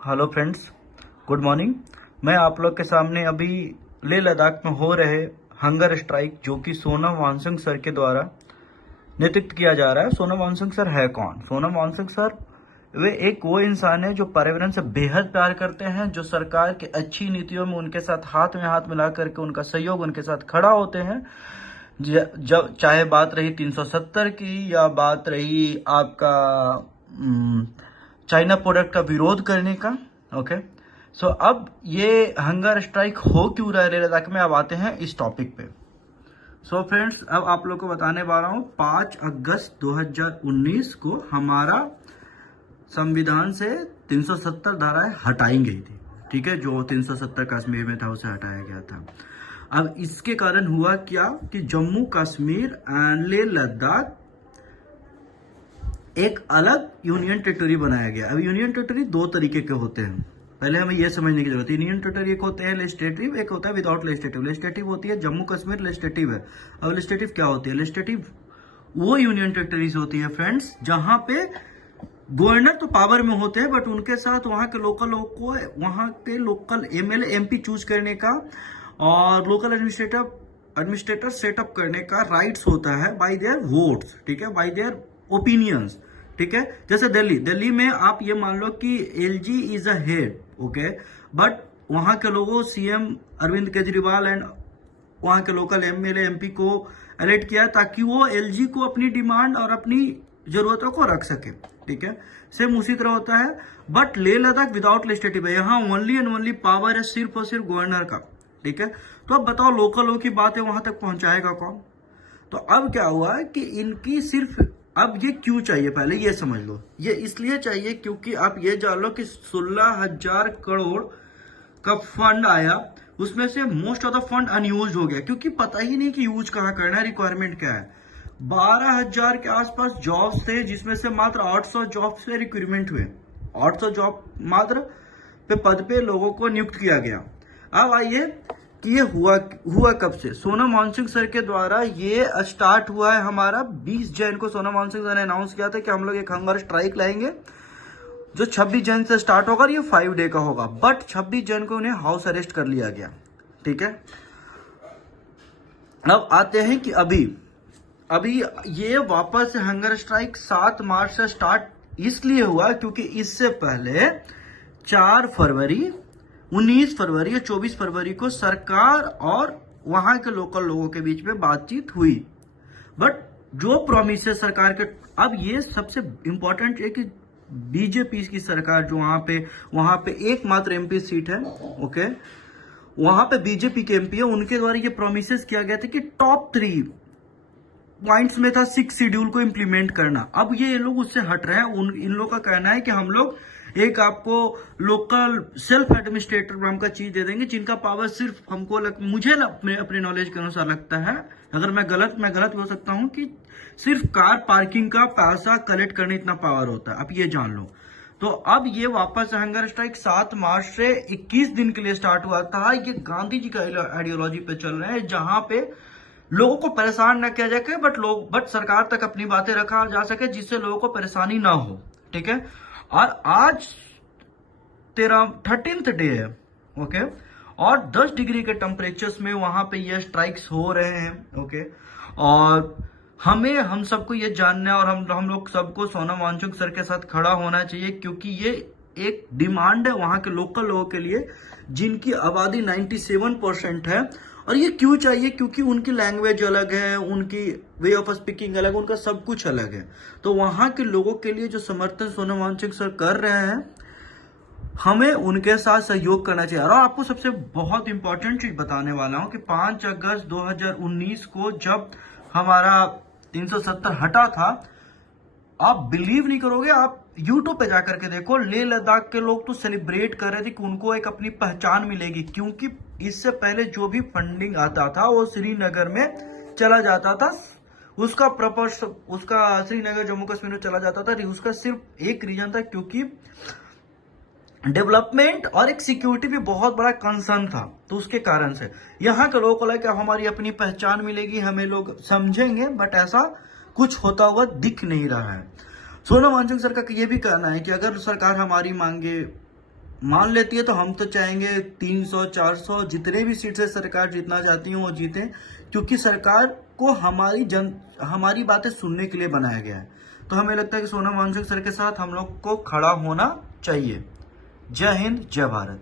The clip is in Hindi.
Hello friends, good morning. मैं आप लोग के सामने अभी लेह लद्दाख में हो रहे हंगर स्ट्राइक जो कि सोनम वांगचुक सर के द्वारा नेतृत्व किया जा रहा है। सोनम वांगचुक सर है कौन? सोनम वांगचुक सर वे वो इंसान है जो पर्यावरण से बेहद प्यार करते हैं, जो सरकार की अच्छी नीतियों में उनके साथ हाथ में हाथ मिला करके उनका सहयोग उनके साथ खड़ा होते हैं। जब चाहे बात रही 370 की या बात रही आपका चाइना प्रोडक्ट का विरोध करने का। ओके, सो अब ये हंगर स्ट्राइक हो क्यों रहा है लेह लद्दाख में, अब आते हैं इस टॉपिक पे। सो फ्रेंड्स, अब आप लोग को बताने वाला हूं 5 अगस्त 2019 को हमारा संविधान से 370 धाराएं हटाई गई थी। ठीक है, जो 370 कश्मीर में था उसे हटाया गया था। अब इसके कारण हुआ क्या कि जम्मू कश्मीर एंड लेह लद्दाख एक अलग यूनियन टेरिटरी बनाया गया। अब यूनियन टेरिटरी दो तरीके के होते हैं, पहले हमें यह समझने की जरूरत है। यूनियन टेरिटरी एक होते हैं लेजिस्लेटिव, एक होता है विदाउट लेजिस्लेटिव। लेजिस्लेटिव होती है जम्मू कश्मीर लेजिस्लेटिव है। अब लेजिस्लेटिव क्या होती है? लेजिस्लेटिव वो यूनियन टेरिटरीज होती है फ्रेंड्स जहां पे गवर्नर तो पावर में होते हैं, बट उनके साथ वहां के लोकल लोगों को, वहां के लोकल एमएलए एमपी चूज करने का और लोकल एडमिनिस्ट्रेटर सेटअप करने का राइट्स होता है बाय देयर वोट्स। ठीक है, बाय देयर ओपिनियंस। ठीक है, जैसे दिल्ली में आप ये मान लो कि LG is a head, okay, but वहां के लोगों सीएम अरविंद केजरीवाल एंड वहां के लोकल एमएलए एमपी को इलेक्ट किया ताकि वो एलजी को अपनी डिमांड और अपनी जरूरतों को रख सके। ठीक है, सेम उसी तरह होता है, but Leh Ladakh without legislative है। यहाँ ओनली एंड ओनली पावर है सिर्फ और सिर्फ गवर्नर का। ठीक है, तो अब बताओ लोकल लोगों की बातें वहां तक पहुंचाएगा कौन? तो अब क्या हुआ है कि इनकी सिर्फ, अब ये क्यों चाहिए पहले ये समझ लो। ये इसलिए चाहिए क्योंकि आप ये जान लो कि 16,000 करोड़ का फंड आया, उसमें से most of the fund unused हो गया क्योंकि पता ही नहीं कि यूज कहाँ करना है, रिक्वायरमेंट क्या है। 12,000 के आसपास जॉब्स थे जिसमें से मात्र 800 जॉब से रिक्रूटमेंट हुए। 800 जॉब मात्र पे पद पे लोगों को नियुक्त किया गया। अब आइए कि ये हुआ कब से? सोनम वांगचुक सर के द्वारा ये स्टार्ट हुआ है हमारा 20 जैन को। सोनम वांगचुक सर ने अनाउंस किया था कि हम लोग एक हंगर स्ट्राइक लाएंगे जो 26 जैन से स्टार्ट होगा और ये 5 डे का होगा, बट 26 जैन को उन्हें हाउस अरेस्ट कर लिया गया। ठीक है, अब आते हैं कि अभी ये वापस हंगर स्ट्राइक 7 मार्च से स्टार्ट इसलिए हुआ क्योंकि इससे पहले 4 फरवरी, 19 फरवरी या 24 फरवरी को सरकार और वहां के लोकल लोगों के बीच में बातचीत हुई, बट जो प्रॉमिस है सरकार के, अब ये सबसे इंपॉर्टेंट है कि बीजेपी की सरकार जो वहां पे एकमात्र एमपी सीट है, ओके, वहां पे बीजेपी के एमपी है, उनके द्वारा ये प्रोमिस किया गया था कि टॉप 3 पॉइंट्स में था 6 शेड्यूल को इंप्लीमेंट करना। अब ये लोग उससे हट रहे हैं। इन लोगों का कहना है कि हम लोग एक आपको लोकल सेल्फ एडमिनिस्ट्रेटर नाम का चीज दे देंगे जिनका पावर सिर्फ मुझे अपने नॉलेज के अनुसार लगता है, अगर मैं गलत भी हो सकता हूं, कि सिर्फ कार पार्किंग का पैसा कलेक्ट करने इतना पावर होता है। अब ये जान लो। तो अब ये वापस हंगर स्ट्राइक 7 मार्च से 21 दिन के लिए स्टार्ट हुआ था। ये गांधी जी का आइडियोलॉजी पे चल रहे हैं जहां पे लोगों को परेशान न किया जाए बट सरकार तक अपनी बातें रखा जा सके जिससे लोगों को परेशानी ना हो। ठीक है, और आज 13th डे है, ओके, और 10 डिग्री के टेम्परेचर्स में वहां पे ये स्ट्राइक्स हो रहे हैं। ओके, और हम सबको ये जानना है और हम लोग सबको सोनम वांगचुक सर के साथ खड़ा होना चाहिए क्योंकि ये एक डिमांड है वहां के लोकल लोगों के लिए जिनकी आबादी 97% है। और ये क्यों चाहिए? क्योंकि उनकी लैंग्वेज अलग है, उनकी वे ऑफ स्पीकिंग अलग है, उनका सब कुछ अलग है। तो वहां के लोगों के लिए जो समर्थन सोनम वांगचुक सर कर रहे हैं, हमें उनके साथ सहयोग करना चाहिए। और आपको सबसे बहुत इंपॉर्टेंट चीज बताने वाला हूं कि 5 अगस्त 2019 को जब हमारा 370 हटा था, आप बिलीव नहीं करोगे, आप यूट्यूब पे जाकर के देखो, लेह लद्दाख के लोग तो सेलिब्रेट कर रहे थे कि उनको एक अपनी पहचान मिलेगी क्योंकि इससे पहले जो भी फंडिंग आता था वो श्रीनगर में चला जाता था। उसका श्रीनगर जम्मू कश्मीर में चला जाता था। उसका सिर्फ एक रीजन था क्योंकि डेवलपमेंट और एक सिक्योरिटी भी बहुत बड़ा कंसर्न था। तो उसके कारण से यहाँ के लोगों को लगा कि हमारी अपनी पहचान मिलेगी, हमें लोग समझेंगे, बट ऐसा कुछ होता हुआ दिख नहीं रहा है। सोनम वांगचुक सर का ये भी कहना है कि अगर सरकार हमारी मांगे मान लेती है तो हम तो चाहेंगे 300 400 जितने भी सीट से सरकार जीतना चाहती है वो जीते, क्योंकि सरकार को हमारी बातें सुनने के लिए बनाया गया है। तो हमें लगता है कि सोनम वांगचुक सर के साथ हम लोग को खड़ा होना चाहिए। जय हिंद, जय भारत।